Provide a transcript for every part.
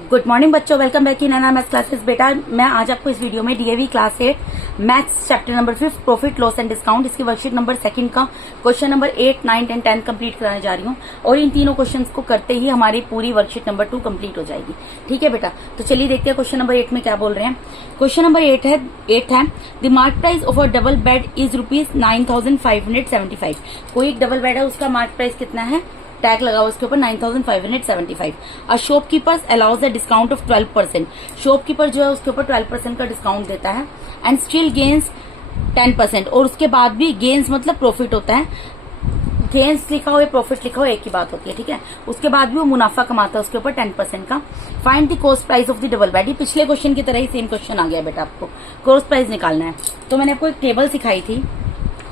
Good morning बच्चों, welcome back in Naina maths classes. बेटा मैं आज आपको इस वीडियो में DAV class 8 maths chapter number 5 profit loss and discount इसकी वर्कशीट नंबर 2 का क्वेश्चन नंबर 8, 9 एंड 10 कंप्लीट कराने जा रही हूँ। और इन तीनों क्वेश्चंस को करते ही हमारी पूरी वर्कशीट नंबर 2 कंप्लीट हो जाएगी। ठीक है बेटा, तो चलिए देखते हैं क्वेश्चन नंबर 8 में क्या बोल रहे हैं। क्वेश्चन नंबर 8 है the mark price of a double bed is ₹9,575। कोई एक डबल बेड है, उसका मार्क प्राइस कितना है, टैग लगा हुआ उसके ऊपर 9,575। A shopkeepers allows a discount of 12%। Shopkeeper जो है उसके ऊपर 12% का डिस्काउंट देता है एंड स्टिल गेन्स 10%। और उसके बाद भी गेन्स मतलब प्रॉफिट होता है। गेन्स लिखा हो या प्रॉफिट लिखा हो एक ही बात होती है, ठीक है। उसके बाद भी वो मुनाफा कमाता है उसके ऊपर 10% का। Find the cost price of the double bed. ये पिछले क्वेश्चन की तरह ही सेम क्वेश्चन आ गया बेटा, आपको कॉस्ट प्राइस निकालना है। तो मैंने आपको एक टेबल सिखाई थी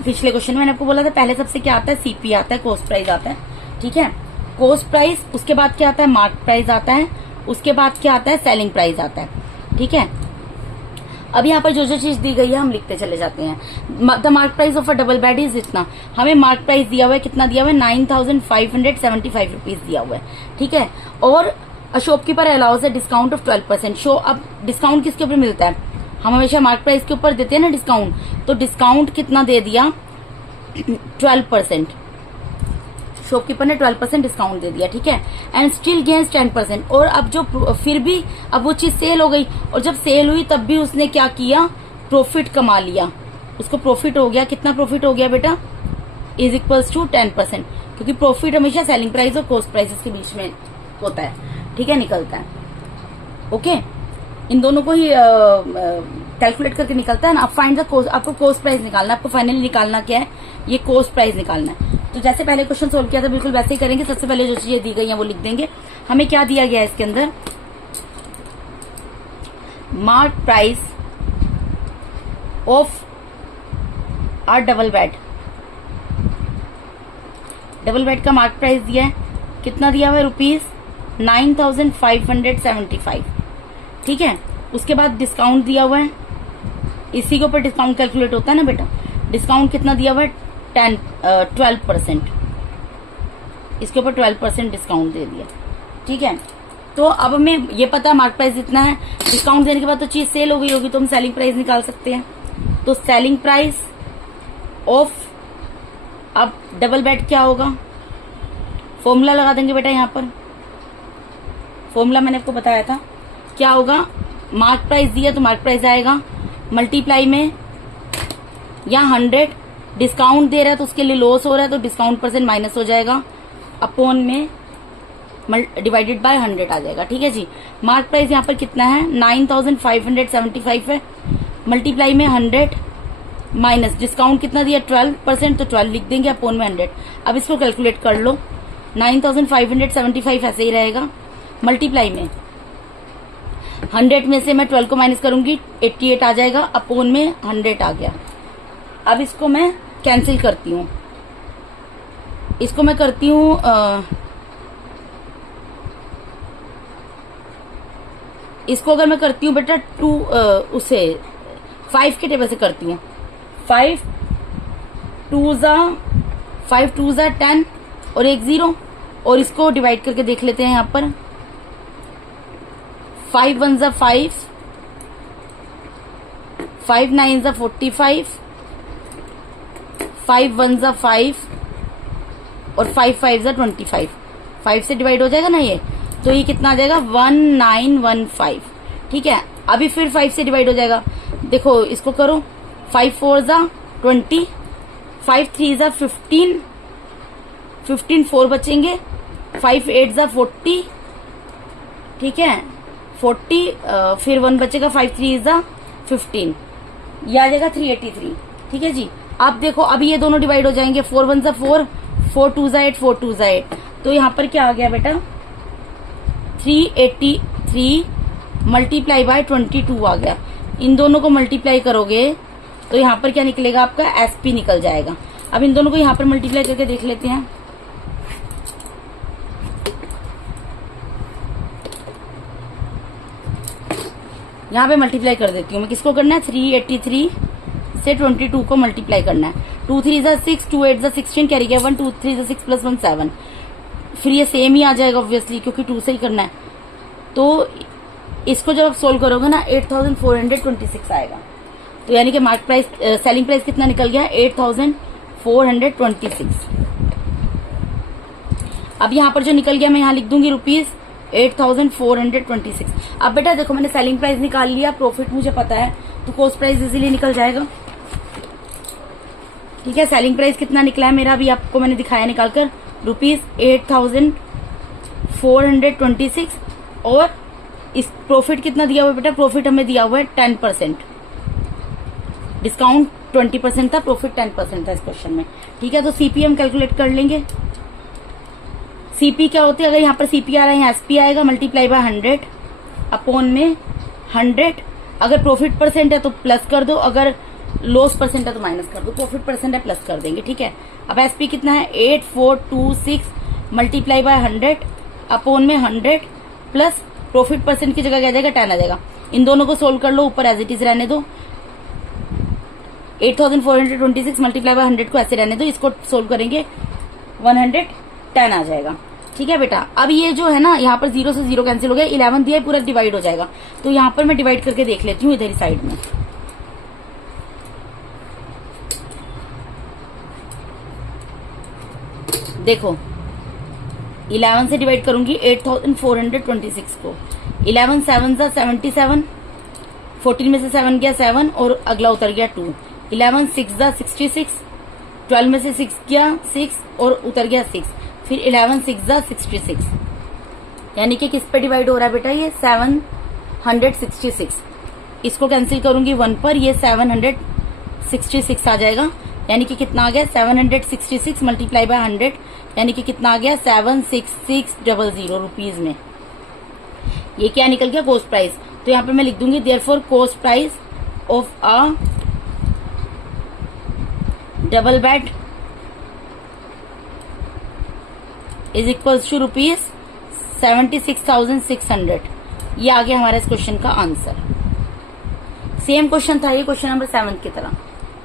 पिछले क्वेश्चन में। मैंने आपको बोला था पहले सबसे क्या आता है, सीपी आता है, कॉस्ट प्राइस आता है, ठीक है। कॉस्ट प्राइस, उसके बाद क्या आता है, मार्क प्राइस आता है, उसके बाद क्या आता है, सेलिंग प्राइस आता है, ठीक है। अब यहाँ पर जो जो चीज दी गई है हम लिखते चले जाते हैं। The mark price of a double bed is इतना। हमें मार्क प्राइस दिया हुआ है, कितना दिया हुआ है, 9,575 रुपीज दिया हुआ है, ठीक है। और शॉपकीपर अलाउज है डिस्काउंट ऑफ 12%। अब डिस्काउंट किसके ऊपर मिलता है, हम हमेशा मार्क प्राइस के ऊपर देते हैं ना डिस्काउंट। तो डिस्काउंट कितना दे दिया, 12%। शॉपकीपर ने 12% डिस्काउंट दे दिया, ठीक है। And still gains 10%। और अब जो फिर भी अब वो चीज सेल हो गई, और जब सेल हुई तब भी उसने क्या किया, प्रॉफिट कमा लिया। उसको प्रॉफिट हो गया, कितना प्रॉफिट हो गया बेटा, इज इक्वल्स टू 10%। क्योंकि प्रॉफिट हमेशा सेलिंग प्राइस और कॉस्ट प्राइस के बीच में होता है, ठीक है, निकलता है। ओके, इन दोनों को ही कैलकुलेट करके निकलता है ना। अब फाइंड द कॉस्ट, आपको कॉस्ट प्राइस निकालना है, आपको फाइनली निकालना क्या है, ये कॉस्ट प्राइस निकालना है। तो जैसे पहले क्वेश्चन सोल्व किया था बिल्कुल वैसे ही करेंगे। सबसे पहले जो चीजें दी गई हैं वो लिख देंगे। हमें क्या दिया गया है इसके अंदर, mark price of our double bed. Double bed का मार्क प्राइस दिया है, कितना दिया हुआ है, ₹9,575, ठीक है। उसके बाद डिस्काउंट दिया हुआ है, इसी के ऊपर डिस्काउंट कैलकुलेट होता है ना बेटा। डिस्काउंट कितना दिया हुआ है, 12%। इसके ऊपर 12% डिस्काउंट दे दिया, ठीक है। तो अब हमें ये पता है मार्क प्राइस इतना है, डिस्काउंट देने के बाद तो चीज सेल हो गई होगी, तो हम सेलिंग प्राइस निकाल सकते हैं। तो सेलिंग प्राइस ऑफ, अब डबल बेड क्या होगा, फॉर्मूला लगा देंगे बेटा। यहाँ पर फॉर्मूला मैंने आपको बताया था, क्या होगा, मार्क प्राइस दिया तो मार्क प्राइस आएगा, मल्टीप्लाई में या 100, डिस्काउंट दे रहा है तो उसके लिए लॉस हो रहा है तो डिस्काउंट परसेंट माइनस हो जाएगा, अपॉन में डिवाइडेड बाय 100 आ जाएगा, ठीक है जी। मार्क प्राइस यहाँ पर कितना है, 9,575 है, मल्टीप्लाई में 100 माइनस डिस्काउंट कितना दिया, 12%, तो 12 लिख देंगे, अपॉन में 100। अब इसको कैलकुलेट कर लो, 9,575 ऐसे ही रहेगा, मल्टीप्लाई में 100 में से मैं 12 को माइनस करूंगी, 88 आ जाएगा, अपॉन में 100 आ गया। अब इसको मैं कैंसिल करती हूँ, इसको मैं करती हूँ इसको अगर मैं करती हूँ बेटा 5 के टेबल से करती हूँ। 5 2 ज़ा 10 और एक 0, और इसको डिवाइड करके देख लेते हैं। यहाँ पर 5 1 ज़ा 5, 5 9 ज़ा 45, 5 1 ज़ा 5 और 5 5 ज़ा 25। 5 से डिवाइड हो जाएगा ना ये, तो ये कितना आ जाएगा, 1915, ठीक है। अभी फिर 5 से डिवाइड हो जाएगा, देखो इसको करो, 5 4 ज़ा 20, 5 3 ज़ा 15, 15 4 बचेंगे, 5 8 ज़ा 40, ठीक है, 40, फिर 1 बचेगा, 5 3 ज़ा 15, ये आ जाएगा 383, ठीक है जी। अब देखो अभी ये दोनों डिवाइड हो जाएंगे, 4 1 ज़ा 4, 4 2 ज़ा 8, 4 2 ज़ा 8, तो यहाँ पर क्या आ गया बेटा, 383 मल्टीप्लाई बाय 22 आ गया। इन दोनों को मल्टीप्लाई करोगे तो यहाँ पर क्या निकलेगा, आपका एसपी निकल जाएगा। अब इन दोनों को यहाँ पर मल्टीप्लाई करके देख लेते हैं। यहाँ पे मल्टीप्लाई कर देती हूँ मैं, किसको करना है, 383 से 22 को मल्टीप्लाई करना है। 2 3 ज़ा 6, 2 8 ज़ा 16, कैरी गया 1, 2 3 ज़ा 6 + 1 7। फिर ये सेम ही आ जाएगा ऑब्वियसली, क्योंकि 2 से ही करना है। तो इसको जब आप सोल्व करोगे ना 8426 आएगा। तो यानी कि मार्केट प्राइस सेलिंग प्राइस कितना निकल गया 8426। अब यहाँ पर जो निकल गया मैं यहाँ लिख दूंगी ₹8426। अब बेटा देखो मैंने सेलिंग प्राइस निकाल लिया, प्रॉफिट मुझे पता है, तो कॉस्ट प्राइस इजीली निकल जाएगा। ठीक है, सेलिंग प्राइस कितना निकला है मेरा, अभी आपको मैंने दिखाया निकालकर ₹8426 और इस प्रॉफिट कितना दिया हुआ है बेटा, प्रॉफिट हमें दिया हुआ है 10%, डिस्काउंट 20% था, प्रॉफिट 10% था इस क्वेश्चन में। ठीक है, तो सीपी हम कैलकुलेट कर लेंगे। सीपी क्या होती है, अगर यहाँ पर सीपी आ रहा है यहाँ एसपी आएगा, मल्टीप्लाई बाय 100 अपॉन में 100। अगर प्रॉफिट परसेंट है तो प्लस कर दो, अगर लॉस परसेंट है तो माइनस कर दो, प्रॉफिट परसेंट है प्लस कर देंगे। ठीक है, अब एसपी कितना है 8426 मल्टीप्लाई बाय 100 अपॉन में 100 प्लस प्रॉफिट परसेंट की जगह क्या जाएगा 10 आ जाएगा। इन दोनों को सोल्व कर लो, ऊपर एज इट इज रहने दो, 8426 मल्टीप्लाई बाय 100 को ऐसे रहने दो, इसको सोल्व करेंगे 110 आ जाएगा। ठीक है बेटा, अब ये जो है ना यहाँ पर 0 से 0 कैंसिल हो गया, 11 दिया है पूरा डिवाइड हो जाएगा, तो यहाँ पर मैं डिवाइड करके देख लेती हूँ इधर ही साइड में। देखो 11 से डिवाइड करूंगी 8426 को, 11 7 सा 77, 14 में से 7 गया 7 और अगला उतर गया 2, 11 6 सा 66, 12 में से 6 गया 6 और उतर गया 6, फिर 11 6 सा 66, यानी कि किस पे डिवाइड हो रहा है बेटा ये 766। इसको कैंसिल करूंगी 1 पर, ये 766 आ जाएगा, यानी कि कितना आ गया 766 मल्टीप्लाई बाय 100, यानी कि कितना आ गया 76600 रुपीज में। ये क्या निकल गया कॉस्ट प्राइस, तो यहाँ पे मैं लिख दूंगी therefore cost price of a double bed is equals to ₹76,600। ये आ गया हमारा इस क्वेश्चन का आंसर। सेम क्वेश्चन था ये क्वेश्चन नंबर 7 की तरह।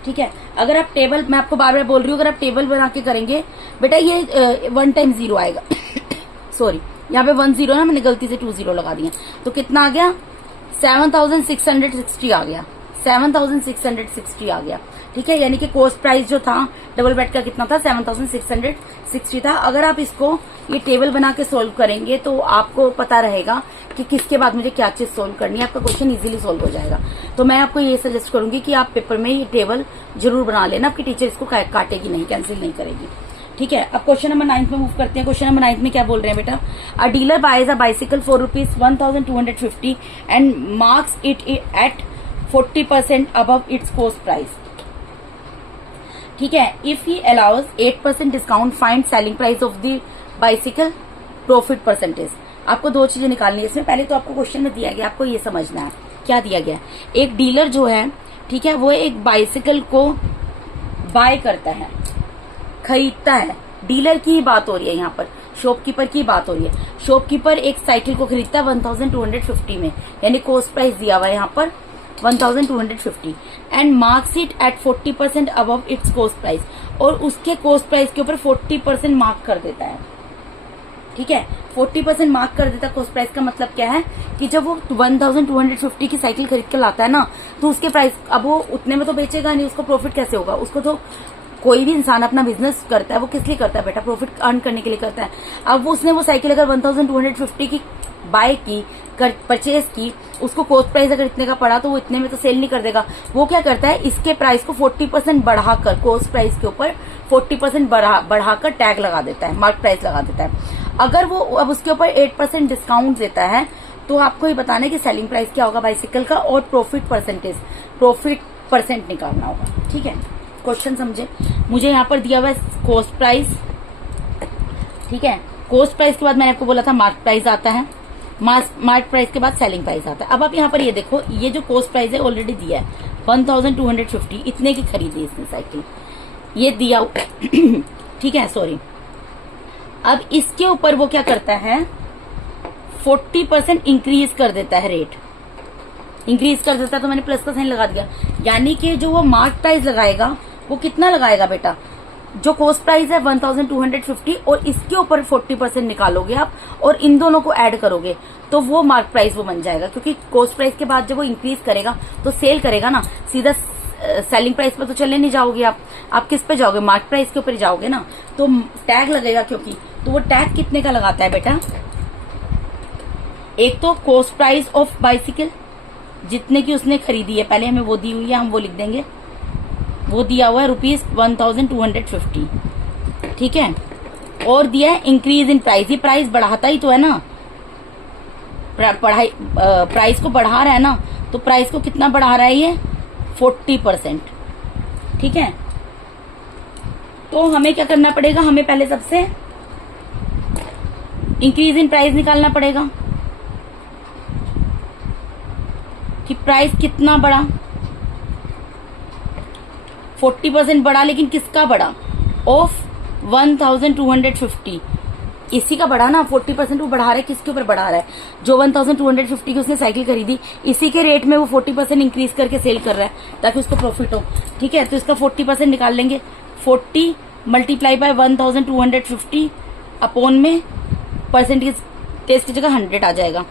ठीक है, अगर आप टेबल, मैं आपको बार बार बोल रही हूँ, अगर आप टेबल बना के करेंगे बेटा ये 1 टाइम 0 आएगा सॉरी, यहाँ पे 1 0 ना, मैंने गलती से 2 0 लगा दिया, तो कितना आ गया 7660 आ गया, 7660 आ गया। ठीक है, यानी कि कॉस्ट प्राइस जो था डबल बेड का कितना था 7660 था। अगर आप इसको ये टेबल बना के सोल्व करेंगे तो आपको पता रहेगा कि किसके बाद मुझे क्या चीज सोल्व करनी है, आपका क्वेश्चन इजीली सोल्व हो जाएगा। तो मैं आपको ये सजेस्ट करूंगी कि आप पेपर में ये टेबल जरूर बना लेना, आपकी टीचर इसको काटेगी नहीं, कैंसिल नहीं करेगी। ठीक है, अब क्वेश्चन नंबर 9 में मूव करते हैं। क्वेश्चन नंबर 9 में क्या बोल रहे हैं बेटा, a dealer buys a bicycle for ₹1250 and marks it at 40% above its cost price. ठीक है, if he allows 8% discount, find selling price of the bicycle, profit percentage. आपको दो चीजें निकालनी है इसमें। पहले तो आपको क्वेश्चन में दिया गया, आपको ये समझना है क्या दिया गया। एक डीलर जो है, ठीक है, वो एक बाइसिकल को बाय करता है, खरीदता है। डीलर की ही बात हो रही है यहाँ पर, शॉपकीपर की बात हो रही है। शॉपकीपर एक साइकिल को खरीदता है 1250 में, यानी कॉस्ट प्राइस दिया हुआ है यहाँ पर 1250 and marks it at 40% above its cost price, और उसके कॉस्ट प्राइस के ऊपर 40% मार्क कर देता है। ठीक है, 40% मार्क कर देता है कॉस्ट प्राइस का मतलब क्या है कि जब वो 1250 की साइकिल खरीद के लाता है ना, तो उसके प्राइस, अब वो उतने में तो बेचेगा नहीं, उसको प्रॉफिट कैसे होगा। उसको तो कोई भी इंसान अपना बिजनेस करता है, वो किस लिए करता है बेटा, प्रॉफिट अर्न करने के लिए करता है। अब उसने वो साइकिल अगर 1250 की बाय की, परचेज की, उसको कॉस्ट प्राइस अगर इतने का पड़ा तो वो इतने में तो सेल नहीं कर देगा। वो क्या करता है, इसके प्राइस को 40% बढ़ाकर, कॉस्ट प्राइस के ऊपर 40% बढ़ाकर टैग लगा देता है, मार्क प्राइस लगा देता है। अगर वो अब उसके ऊपर 8% डिस्काउंट देता है, तो आपको ये बताना है कि सेलिंग प्राइस क्या होगा बाइसिकल का, और प्रॉफिट परसेंट निकालना होगा। ठीक है, क्वेश्चन समझे। मुझे यहाँ पर दिया हुआ है कॉस्ट प्राइस। ठीक है, कॉस्ट प्राइस के बाद मैंने आपको बोला था मार्क प्राइस आता है, मार्क प्राइस के बाद सेलिंग प्राइस आता है। अब आप यहाँ पर ये देखो, ये जो कॉस्ट प्राइस है ऑलरेडी दिया है 1250, इतने की खरीदी इसने साइकिल, ये दिया ठीक है, सॉरी। अब इसके ऊपर वो क्या करता है, 40% इंक्रीज कर देता है, रेट इंक्रीज कर देता है, तो मैंने प्लस का साइन लगा दिया। यानी कि जो वो मार्क प्राइस लगाएगा वो कितना लगाएगा बेटा, जो कॉस्ट प्राइस है 1250 और इसके ऊपर 40% निकालोगे आप और इन दोनों को ऐड करोगे तो वो मार्क प्राइस वो बन जाएगा, क्योंकि कॉस्ट प्राइस के बाद जब वो इंक्रीज करेगा तो सेल करेगा ना, सीधा सेलिंग प्राइस पर तो चले नहीं जाओगे आप किस पे जाओगे, मार्क प्राइस के ऊपर जाओगे ना, तो टैग लगेगा क्योंकि, तो वो टैग कितने का लगाता है बेटा, एक तो कॉस्ट प्राइस ऑफ बाइसिकल जितने की उसने खरीदी है, पहले हमें वो दी हुई है, हम वो लिख देंगे, वो दिया हुआ है ₹1250, ठीक है, और दिया है इंक्रीज इन प्राइस, ये प्राइस बढ़ाता ही तो है ना, प्राइस को बढ़ा रहा है ना, तो प्राइस को कितना बढ़ा रहा है ये 40%, ठीक है। तो हमें क्या करना पड़ेगा, हमें पहले सबसे इंक्रीज इन प्राइस निकालना पड़ेगा कि प्राइस कितना बढ़ा, 40% बढ़ा, लेकिन किसका बढ़ा, ऑफ 1250, इसी का बढ़ा ना, 40% वो बढ़ा रहा है, किसके ऊपर बढ़ा रहा है, जो 1250 की उसने साइकिल खरीदी इसी के रेट में वो 40% इंक्रीज करके सेल कर रहा है ताकि उसको प्रॉफिट हो, ठीक है। तो इसका 40% निकाल लेंगे, 40 मल्टीप्लाई बाय 1250 अपॉन में परसेंटेज की जगह 100 आ जाएगा,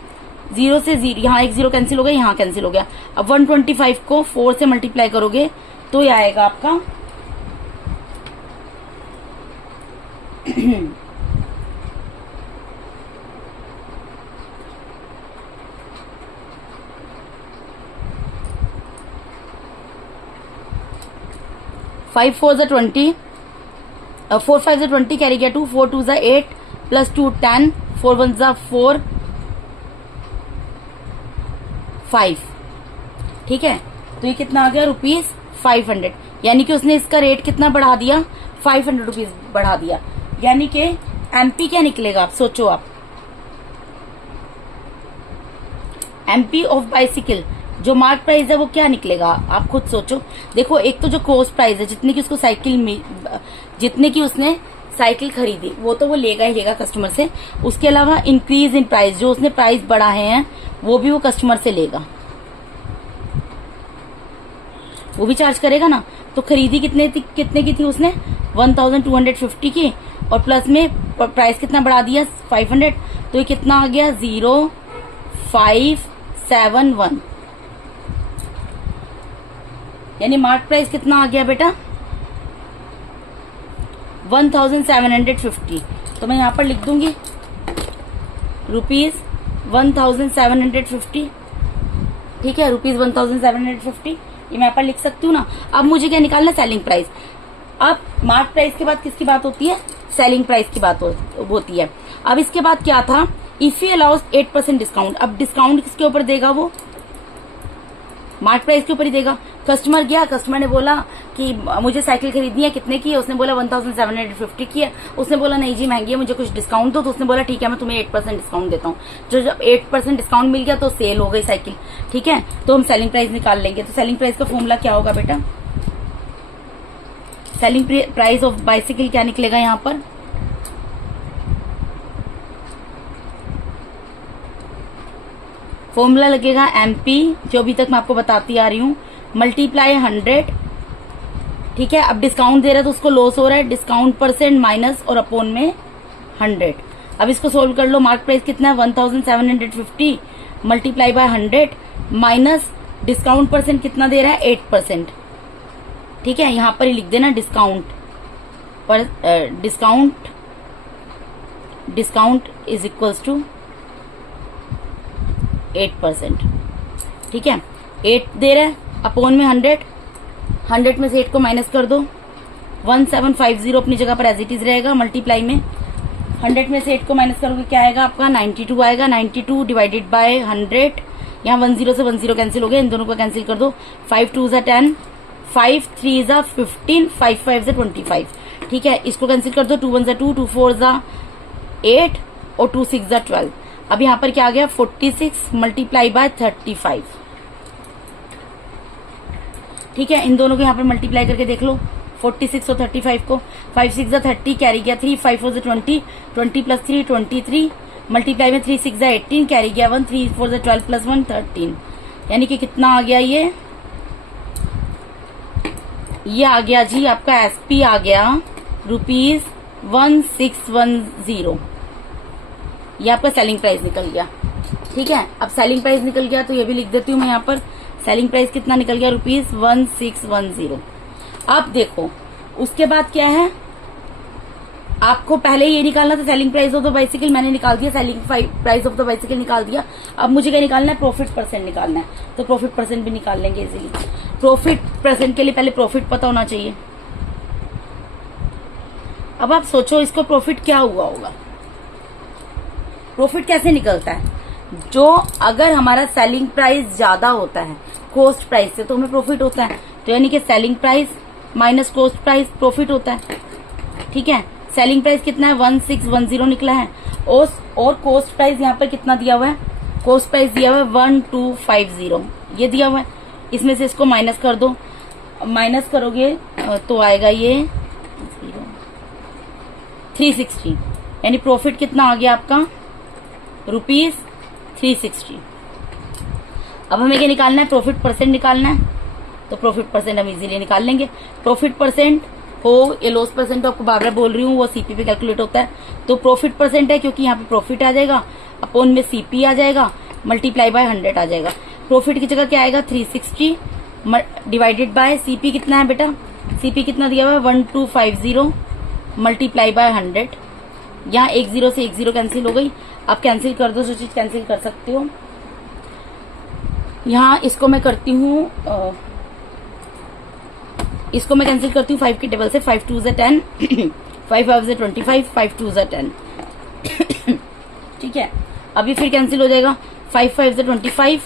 0 से 0, यहाँ एक 0 कैंसिल हो गया, यहाँ कैंसिल हो गया। अब 125 को 4 से मल्टीप्लाई करोगे तो ये आएगा आपका 5 4 is 20, 4 5 is 20, कैरी गया 2, 4 2 is 8, प्लस 2 10, 4 1 is 4 5, ठीक है। तो ये कितना आ गया ₹500, यानी कि उसने इसका रेट कितना बढ़ा दिया, ₹500 बढ़ा दिया, यानी कि एमपी क्या निकलेगा, आप सोचो, आप एमपी ऑफ बाइसिकल जो मार्क प्राइस है वो क्या निकलेगा, आप खुद सोचो। देखो, एक तो जो कॉस्ट प्राइस है जितने की उसको जितने की उसने साइकिल खरीदी वो तो वो लेगा ही लेगा कस्टमर से, उसके अलावा इंक्रीज इन प्राइस जो उसने प्राइस बढ़ाए हैं वो भी वो कस्टमर से लेगा, वो भी चार्ज करेगा ना। तो खरीदी कितने की थी उसने 1250 की, और प्लस में प्राइस कितना बढ़ा दिया 500, तो ये कितना आ गया 0571, यानी मार्क प्राइस कितना आ गया बेटा 1750। तो मैं यहां पर लिख दूंगी ₹1750, ठीक है, ₹1750 ये मैं यहाँ पर लिख सकती हूँ ना। अब मुझे क्या निकालना, सेलिंग प्राइस। अब मार्क प्राइस के बाद किसकी बात होती है, सेलिंग प्राइस की बात होती है। अब इसके बाद क्या था, इफ ही अलाउज 8% डिस्काउंट। अब डिस्काउंट किसके ऊपर देगा, वो मार्क प्राइस के ऊपर ही देगा। कस्टमर गया, कस्टमर ने बोला कि मुझे साइकिल खरीदनी है, कितने की है, उसने बोला 1750 की है। उसने बोला नहीं जी महंगी है, मुझे कुछ डिस्काउंट दो, तो उसने बोला ठीक है मैं तुम्हें 8% डिस्काउंट देता हूँ। जो जब 8% डिस्काउंट मिल गया तो सेल हो गई साइकिल, ठीक है। तो हम सेलिंग प्राइस निकाल लेंगे। तो सेलिंग प्राइस का फॉर्मूला क्या होगा बेटा, सेलिंग प्राइस ऑफ बाइसिकल क्या निकलेगा यहाँ पर, फॉर्मूला लगेगा एमपी, जो अभी तक मैं आपको बताती आ रही हूँ, मल्टीप्लाई 100, ठीक है। अब डिस्काउंट दे रहा है तो उसको लॉस हो रहा है, डिस्काउंट परसेंट माइनस और अपॉन में 100। अब इसको सोल्व कर लो, मार्क प्राइस कितना है 1750 multiply by 100 minus discount percent कितना दे रहा है 8%, ठीक है। यहां पर ही लिख देना डिस्काउंट पर डिस्काउंट इज इक्वल्स टू 8%, ठीक है। 8 दे रहा है, अपॉन में 100 में से 8 को माइनस कर दो, 1750 अपनी जगह पर एज इट इज रहेगा। मल्टीप्लाई में 100 में से 8 को माइनस करोगे क्या आएगा आपका 92 आएगा। 92 डिवाइडेड बाय 100, यहाँ 10 से 10 कैंसिल हो गया, इन दोनों को कैंसिल कर दो। 5 2 is 10, 5 3 is 15, 5 5 is 25, ठीक है। इसको कैंसिल कर दो, 2 1 is 2, 2 4 is 8 और 2 6 is 12। अब यहाँ पर क्या आ गया 46 मल्टीप्लाई बाय 35, ठीक है। इन दोनों को यहाँ पर मल्टीप्लाई करके देख लो, 46 और 35 को, 5 6 is 30, कैरी गया 3, 5 4 is 20, 20 प्लस 3 23, मल्टीप्लाई में 3 6 is 18, कैरी गया 1, 3 4 is 12 प्लस 1 13, यानी कि कितना आ गया ये आ गया जी आपका एसपी आ गया ₹1610, ये आपका सेलिंग प्राइस निकल गया। ठीक है, अब सेलिंग प्राइस निकल गया तो ये भी लिख देती हूँ मैं यहाँ पर। सेलिंग प्राइस कितना निकल गया? ₹1610। अब देखो उसके बाद क्या है, आपको पहले ये निकालना था selling price of the bicycle, मैंने निकाल दिया। Selling price of the bicycle निकाल दिया। अब मुझे क्या निकालना है? प्रॉफिट परसेंट निकालना है, तो प्रॉफिट परसेंट भी निकाल लेंगे इजीली। प्रॉफिट परसेंट के लिए पहले प्रॉफिट पता होना चाहिए। अब आप सोचो इसको प्रॉफिट क्या हुआ होगा, प्रॉफिट कैसे निकलता है? जो अगर हमारा सेलिंग प्राइस ज्यादा होता है कॉस्ट प्राइस से तो हमें प्रॉफिट होता है, तो यानी कि selling price minus cost price profit होता है। ठीक है, सेलिंग प्राइस कितना है? 1610 निकला है। और कॉस्ट प्राइस यहाँ पर कितना दिया हुआ है? कॉस्ट प्राइस दिया हुआ है 1250, ये दिया हुआ है। इसमें से इसको माइनस कर दो, माइनस करोगे तो आएगा ये 360, यानी प्रॉफिट कितना आ गया आपका? ₹360। अब हमें क्या निकालना है? प्रॉफिट परसेंट निकालना है, तो प्रॉफिट परसेंट हम इजीली निकाल लेंगे। प्रॉफिट परसेंट हो या लॉस परसेंट, आपको बार बार बोल रही हूँ, वो सीपी पे कैलकुलेट होता है। तो प्रॉफिट परसेंट है क्योंकि यहाँ पे प्रॉफिट आ जाएगा, अपोन में सीपी आ जाएगा, मल्टीप्लाई बाय 100 आ जाएगा। प्रॉफिट की जगह क्या आएगा? 360 डिवाइडेड बाय सीपी कितना है बेटा? सीपी कितना दिया हुआ है? 1250 मल्टीप्लाई बाय 100। यहाँ 10 से 10 कैंसिल हो गई। आप कैंसिल कर दो, जो चीज कैंसिल कर सकते हो। यहाँ इसको मैं करती हूँ, इसको मैं कैंसिल करती हूँ 5 के टेबल से। 5 2 10, 5 5 25, 5 2 10। ठीक है, अभी फिर कैंसिल हो जाएगा। 5 5 25,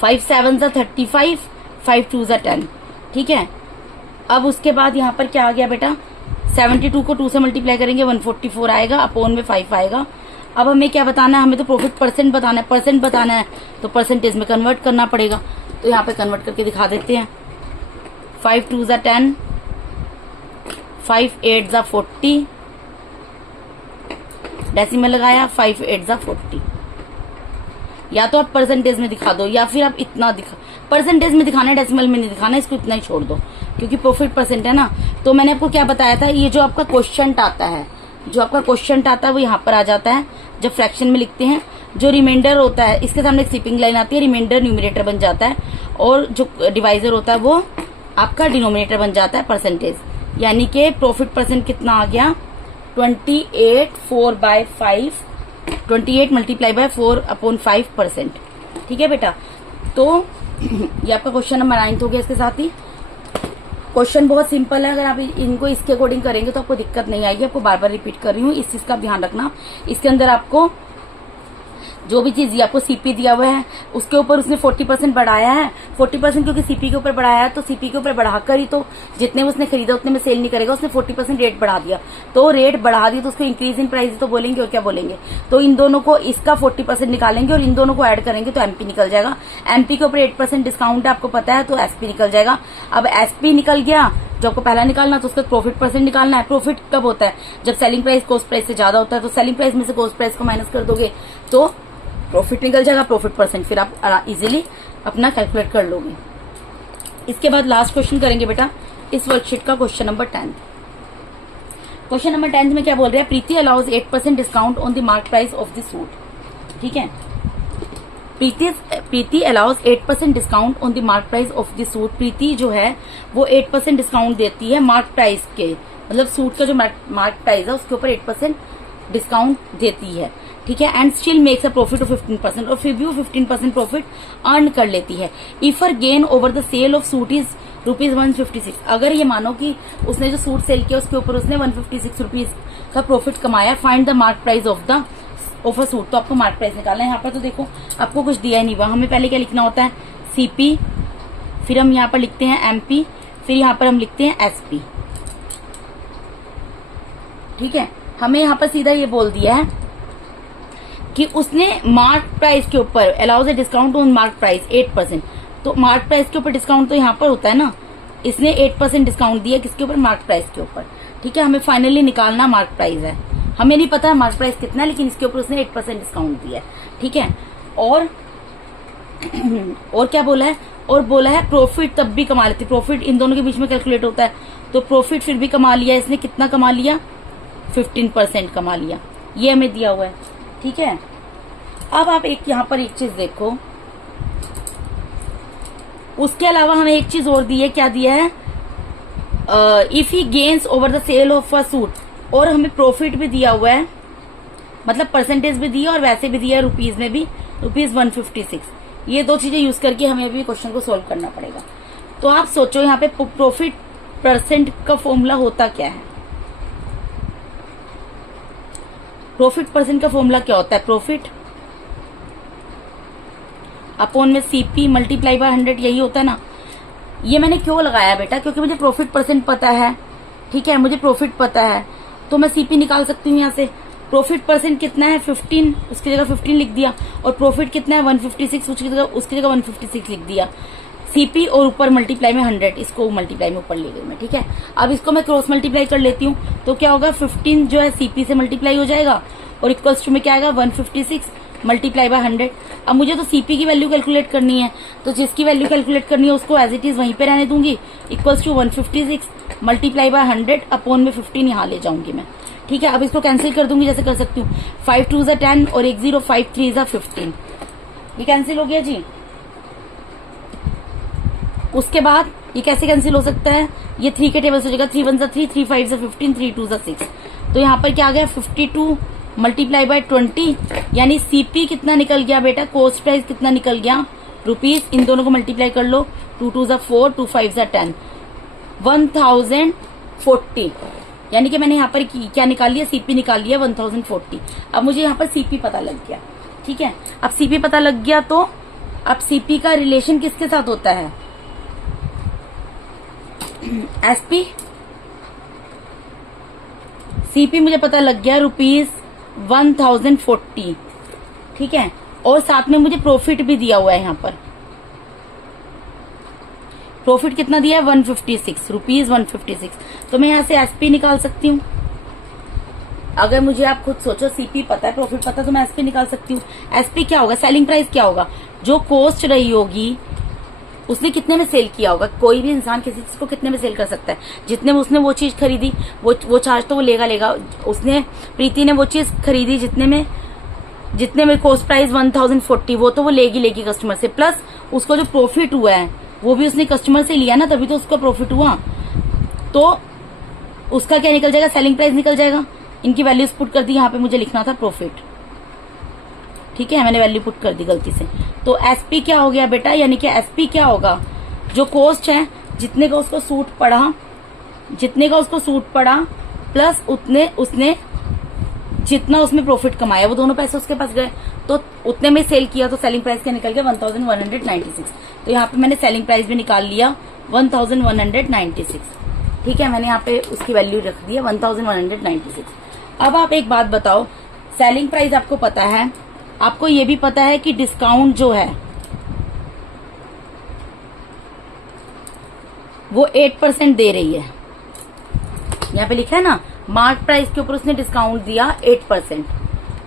5 7 35, 5 2 10। ठीक है, अब उसके बाद यहाँ पर क्या आ गया बेटा? 72 को 2 से मल्टीप्लाई करेंगे 144 आएगा, अपोन में 5 आएगा। अब हमें क्या बताना है? हमें तो प्रॉफिट परसेंट बताना है, परसेंट बताना है, तो परसेंटेज में कन्वर्ट करना पड़ेगा। तो यहाँ पे कन्वर्ट करके दिखा देते हैं। 5 2 10, 5 8 40, डेसिमल लगाया, 5 8 40। या तो आप परसेंटेज में दिखा दो या फिर आप इतना दिखा, परसेंटेज में दिखाना है, डेसिमल में नहीं दिखाना, इसको इतना ही छोड़ दो क्योंकि प्रॉफिट परसेंट है ना। तो मैंने आपको क्या बताया था, ये जो आपका क्वेश्चन आता है, जो आपका क्वेश्चन आता है वो यहाँ पर आ जाता है जब फ्रैक्शन में लिखते हैं। जो रिमाइंडर होता है इसके सामने एक स्किपिंग लाइन आती है, रिमाइंडर न्यूमरेटर बन जाता है, और जो डिवाइजर होता है वो आपका डिनोमिनेटर बन जाता है परसेंटेज। यानी कि प्रॉफिट परसेंट कितना आ गया? 28 4/5, 28 मल्टीप्लाई बाय 4/5%। ठीक है बेटा, तो ये आपका क्वेश्चन नंबर 9 हो गया। इसके साथ ही क्वेश्चन बहुत सिंपल है, अगर आप इनको इसके अकॉर्डिंग करेंगे तो आपको दिक्कत नहीं आएगी। आपको बार बार रिपीट कर रही हूँ, इस चीज का ध्यान रखना। इसके अंदर आपको जो भी चीज आपको सीपी दिया हुआ है उसके ऊपर उसने 40% बढ़ाया है। 40% क्योंकि सीपी के ऊपर बढ़ाया है, तो सीपी के ऊपर बढ़ाकर ही तो जितने उसने खरीदा उतने में सेल नहीं करेगा। उसने 40% रेट बढ़ा दिया, तो रेट बढ़ा दी तो उसको इंक्रीज इन प्राइस तो बोलेंगे, और क्या बोलेंगे? तो इन दोनों को, इसका 40% निकालेंगे और इन दोनों को ऐड करेंगे तो एमपी निकल जाएगा। एमपी के ऊपर 8% डिस्काउंट है, आपको पता है, तो एसपी निकल जाएगा। अब एसपी निकल गया, जो आपको पहला निकालना तो उसका प्रॉफिट परसेंट निकालना है। प्रॉफिट कब होता है? जब सेलिंग प्राइस कॉस्ट प्राइस से ज्यादा होता है। तो सेलिंग प्राइस में से कॉस्ट प्राइस को माइनस कर दोगे तो प्रॉफिट निकल जाएगा, प्रॉफिट परसेंट। फिर आप इजीली अपना कैलकुलेट कर लोगे। इसके बाद लास्ट क्वेश्चन करेंगे बेटा इस वर्कशीट का, क्वेश्चन नंबर 10। क्वेश्चन नंबर 10 में क्या बोल रहे हैं? Preeti allows 8% discount on the mark price of the suit. ठीक है, Preeti allows 8% discount on the mark price of the suit. Preeti जो है वो 8% डिस्काउंट देती है मार्क प्राइस के, मतलब सूट का जो मार्क प्राइस है उसके ऊपर 8% डिस्काउंट देती है। ठीक है, and still makes a profit of 15%, और फिर भी वो 15% प्रॉफिट अर्न कर लेती है। If her gain over the sale of suit is ₹156, अगर ये मानो कि उसने जो सूट सेल किया उसके ऊपर उसने 156 रुपीज का प्रॉफिट कमाया, find the mark price of a suit. तो आपको मार्क प्राइस निकालना है। यहाँ पर तो देखो आपको कुछ दिया नहीं हुआ, हमें पहले क्या लिखना होता है? सीपी, फिर हम यहाँ पर लिखते हैं एमपी, फिर यहाँ पर हम लिखते हैं एसपी। ठीक है, हमें यहाँ पर सीधा ये बोल दिया है कि उसने मार्क प्राइस के ऊपर allows a discount on mark price 8%। तो मार्क प्राइस के ऊपर डिस्काउंट तो यहाँ पर होता है ना, इसने 8% डिस्काउंट दिया किसके ऊपर? मार्क प्राइस के ऊपर। ठीक है, हमें फाइनली निकालना मार्क प्राइस है, हमें नहीं पता मार्क प्राइस कितना है, लेकिन इसके ऊपर उसने 8% डिस्काउंट दिया है। ठीक है, और क्या बोला है? और बोला है प्रॉफिट तब भी कमा लेती। प्रॉफिट इन दोनों के बीच में कैलकुलेट होता है, तो प्रॉफिट फिर भी कमा लिया इसने, कितना कमा लिया, 15% कमा लिया, ये हमें दिया हुआ है। ठीक है, अब आप एक यहाँ पर एक चीज देखो, उसके अलावा हमें एक चीज और दी है, क्या दिया है, if he gains over the sale of a suit, और हमें प्रॉफिट भी दिया हुआ है, मतलब परसेंटेज भी दिया और वैसे भी दिया है रुपीज में भी, रुपीज 156। ये दो चीजें यूज करके हमें अभी क्वेश्चन को सोल्व करना पड़ेगा। तो आप सोचो यहाँ पे प्रॉफिट परसेंट का फॉर्मूला होता क्या है, प्रॉफिट परसेंट का फॉर्मूला क्या होता है, प्रॉफिट अपॉन में सीपी मल्टीप्लाई बाय 100, यही होता है ना। ये मैंने क्यों लगाया बेटा, क्योंकि मुझे प्रॉफिट परसेंट पता है। ठीक है, मुझे प्रॉफिट पता है तो मैं सीपी निकाल सकती हूँ यहाँ से। प्रॉफिट परसेंट कितना है 15, उसकी जगह 15 लिख दिया, और प्रॉफिट कितना है 156, उसकी जगह 156 लिख दिया। सीपी और ऊपर मल्टीप्लाई में 100, इसको मल्टीप्लाई में ऊपर ले गई मैं। ठीक है, अब इसको मैं क्रॉस मल्टीप्लाई कर लेती हूँ, तो क्या होगा, 15 जो है सीपी से मल्टीप्लाई हो जाएगा और इक्वल्स टू में क्या आएगा 156 मल्टीप्लाई बाय 100। अब मुझे तो सीपी की वैल्यू कैलकुलेट करनी है, तो जिसकी वैल्यू कैलकुलेट करनी है उसको एज इट इज वहीं पे रहने दूंगी, equals to 156 multiply by 100 upon में 15 यहाँ ले जाऊंगी मैं। ठीक है, अब इसको कैंसिल कर दूंगी, जैसे कर सकती हूँ 5 2 ज़ा 10 और 1 0, 5 3 ज़ा 15, ये कैंसिल हो गया जी। उसके बाद ये कैसे कैंसिल हो सकता है, ये 3 के टेबल से हो जाएगा, 3 1 ज़ा 3, 3 5 ज़ा 15, 3 2 ज़ा 6। तो यहाँ पर क्या आ गया 52 मल्टीप्लाई बाय 20, यानी सीपी कितना निकल गया बेटा, कॉस्ट प्राइस कितना निकल गया रुपीज, इन दोनों को मल्टीप्लाई कर लो, 2 2 ज़ा 4, 2 5 ज़ा 10, 1040, यानी कि मैंने यहाँ पर क्या निकाल लिया, सीपी निकाल लिया 1040। अब मुझे यहाँ पर सीपी पता लग गया। ठीक है, अब सीपी पता लग गया तो अब सीपी का रिलेशन किसके साथ होता है, एसपी। सीपी मुझे पता लग गया रुपीज 1040। ठीक है, और साथ में मुझे प्रॉफिट भी दिया हुआ है, यहाँ पर प्रॉफिट कितना दिया है 156 रुपीज 156। तो मैं यहाँ से एसपी निकाल सकती हूँ। अगर मुझे आप खुद सोचो, सीपी पता है प्रॉफिट पता है, तो मैं एसपी निकाल सकती हूँ। एसपी क्या होगा, सेलिंग प्राइस क्या होगा, जो कॉस्ट रही होगी उसने कितने में सेल किया होगा। कोई भी इंसान किसी चीज को कितने में सेल कर सकता है, जितने में उसने वो चीज खरीदी वो चार्ज तो वो लेगा। उसने प्रीति ने वो चीज खरीदी जितने में कॉस्ट प्राइस 1040, वो तो वो लेगी कस्टमर से, प्लस उसको जो प्रॉफिट हुआ है वो भी उसने कस्टमर से लिया ना, तभी तो उसका प्रॉफिट हुआ। तो उसका क्या निकल जाएगा, सेलिंग प्राइस निकल जाएगा। इनकी वैल्यूज पुट कर दी, यहाँ पे मुझे लिखना था प्रॉफिट। ठीक है, मैंने वैल्यू पुट कर दी गलती से। तो एसपी क्या हो गया बेटा, यानी कि एसपी क्या होगा, जो कॉस्ट है जितने का उसको सूट पड़ा प्लस उसने जितना उसमें प्रॉफिट कमाया, वो दोनों पैसे उसके पास गए, तो उतने में सेल किया, तो सेलिंग प्राइस क्या निकल गया 1196। तो यहाँ पे मैंने सेलिंग प्राइस भी निकाल लिया 1196। ठीक है, मैंने यहाँ पे उसकी वैल्यू रख दी है 1196। अब आप एक बात बताओ, सेलिंग प्राइस आपको पता है, आपको ये भी पता है कि डिस्काउंट जो है वो 8% दे रही है। यहाँ पे लिखा है ना, मार्क प्राइस के ऊपर उसने डिस्काउंट दिया 8%,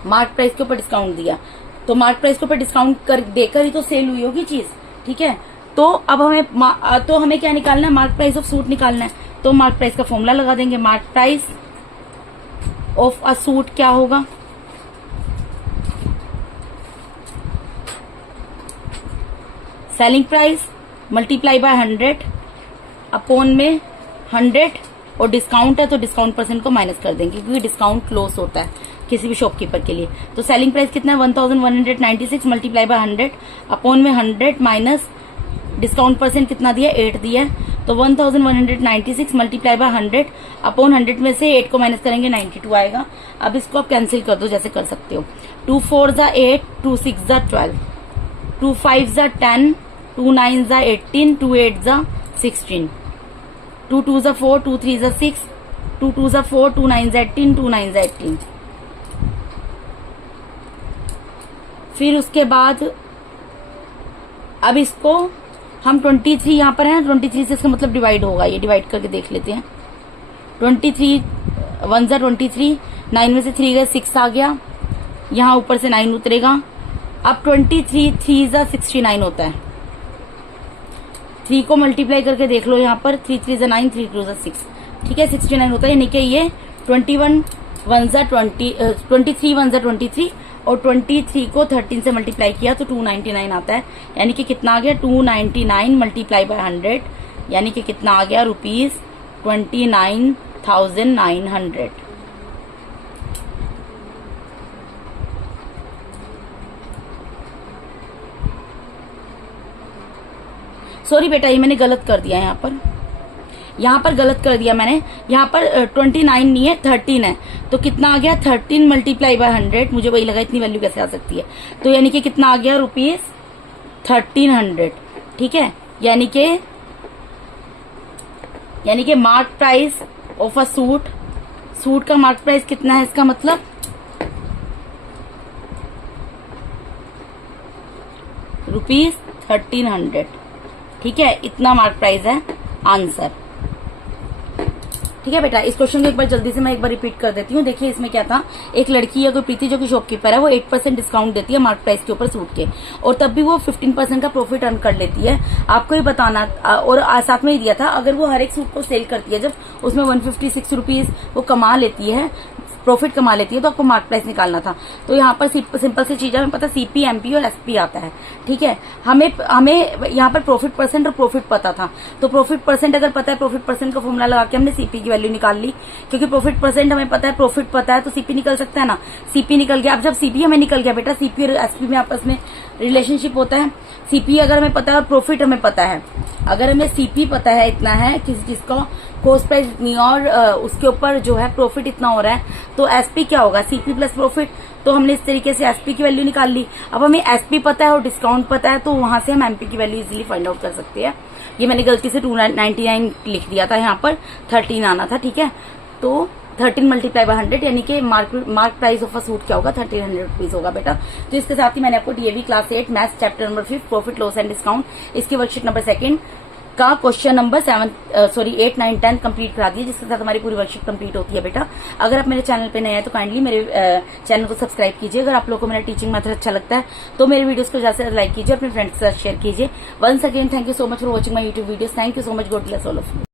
मार्क प्राइस के ऊपर डिस्काउंट दिया, तो मार्क प्राइस के ऊपर डिस्काउंट देकर ही तो सेल हुई होगी चीज। ठीक है, तो अब हमें क्या निकालना है, मार्क प्राइस ऑफ सूट निकालना है। तो मार्क प्राइस का फॉर्मूला लगा देंगे, mark price of a suit क्या होगा, selling price multiply by 100 upon में 100, और डिस्काउंट है तो डिस्काउंट परसेंट को माइनस कर देंगे, क्योंकि डिस्काउंट क्लोज होता है किसी भी शॉपकीपर के लिए। तो सेलिंग प्राइस कितना है 1196 मल्टीप्लाई बाय 100 अपॉन में 100 माइनस डिस्काउंट परसेंट कितना दिया, 8 दिया है। तो 1196 मल्टीप्लाई बाय 100 अपॉन 100 में से 8 को माइनस करेंगे 92 आएगा। अब इसको आप कैंसिल कर दो, जैसे कर सकते हो, 2 4 ज़ा 8, 2 6 ज़ा 12, 2 5 ज़ा 10, 2 9 ज़ा 18, 2 8 ज़ा 16, 2 2 ज़ा 4, 2 3 ज़ा 6, 2 2 ज़ा 4, 2 9 ज़ा 18, 2 9 ज़ा 18। फिर उसके बाद अब इसको हम 23 यहाँ पर है, 23 से इसका मतलब डिवाइड होगा, ये डिवाइड करके देख लेते हैं। 23 1 ज़ा 23, 9 में से 3 गए 6 आ गया, यहाँ ऊपर से 9 उतरेगा। अब 23 3 ज़ा 69 होता है, 3 को मल्टीप्लाई करके देख लो, यहाँ पर 3 3 ज़ा 9, 3 2 ज़ा 6, ठीक है 69 होता है, यानी कि ये 21 1 जा 20 23 1 जा 23 और 23 को 13 से मल्टीप्लाई किया तो 299 आता है, यानी कि कितना आ गया 299 मल्टीप्लाई बाय 100, यानी कि कितना आ गया ₹29,900। सॉरी बेटा, ये मैंने गलत कर दिया, यहाँ पर गलत कर दिया मैंने, यहाँ पर 29 नहीं है 13 है, तो कितना आ गया 13 मल्टीप्लाई बाय 100, मुझे वही लगा इतनी वैल्यू कैसे आ सकती है, तो यानी कि कितना आ गया ₹1300। ठीक है, यानी कि mark price of a suit का मार्क प्राइस कितना है, इसका मतलब ₹1300। ठीक है, इतना मार्क प्राइस है आंसर। ठीक है बेटा, इस क्वेश्चन को एक बार जल्दी से मैं एक बार रिपीट कर देती हूँ। देखिए इसमें क्या था, एक लड़की या कोई प्रीति जो कि शॉपकीपर है, वो 8% डिस्काउंट देती है मार्क प्राइस के ऊपर सूट के, और तब भी वो 15% का प्रॉफिट अर्न कर लेती है। आपको ये बताना, और साथ में ही दिया था, अगर वो हर एक सूट को सेल करती है, जब उसमें 156 रुपीज वो कमा लेती है, प्रॉफिट कमा लेती है, तो आपको मार्क प्राइस निकालना था। तो यहाँ पर सिंपल सी चीज है, हमें पता सीपी, एमपी और एसपी आता है। ठीक है, हमें यहाँ पर प्रॉफिट परसेंट और प्रॉफिट पता था, तो प्रॉफिट परसेंट अगर पता है, प्रॉफिट परसेंट का फॉर्मूला लगा के हमने सीपी की वैल्यू निकाल ली, क्योंकि प्रॉफिट परसेंट हमें पता है, प्रॉफिट पता है, तो सीपी निकल सकता है ना, सीपी निकल गया। अब जब सीपी हमें निकल गया बेटा, सीपी और एसपी में आपस में रिलेशनशिप होता है। सीपी अगर हमें पता है और प्रॉफिट हमें पता है, अगर हमें सीपी पता है इतना है किसी चीज का कॉस्ट प्राइस इतनी और उसके ऊपर जो है प्रॉफिट इतना हो रहा है, तो एसपी क्या होगा, सीपी प्लस प्रॉफिट। तो हमने इस तरीके से एसपी की वैल्यू निकाल ली। अब हमें एसपी पता है और डिस्काउंट पता है, तो वहां से हम एमपी की वैल्यू इजीली फाइंड आउट कर सकते हैं। ये मैंने गलती से 299 लिख दिया था, यहाँ पर 13 आना था। ठीक है, तो 13 मल्टीप्लाई बाय 100, यानी कि mark price of a suit क्या होगा, 1300 रुपीज होगा बेटा। तो इसके साथ ही मैंने आपको DAV class 8 maths chapter number 5 profit loss and discount, इसकी वर्कशीट नंबर 2 का क्वेश्चन नंबर 8, 9, 10 कंप्लीट करा दिया, जिसके साथ हमारी पूरी वर्कशीट कंप्लीट होती है बेटा। अगर आप मेरे चैनल पे नए हैं तो काइंडली मेरे चैनल को सब्सक्राइब कीजिए। अगर आप लोगों को मेरा टीचिंग मेथड अच्छा लगता है तो मेरे वीडियोस को ज्यादा से लाइक कीजिए, अपने फ्रेंड्स के साथ शेयर कीजिए। Once again thank you so much for watching my YouTube videos. Thank you so much, God bless all of you.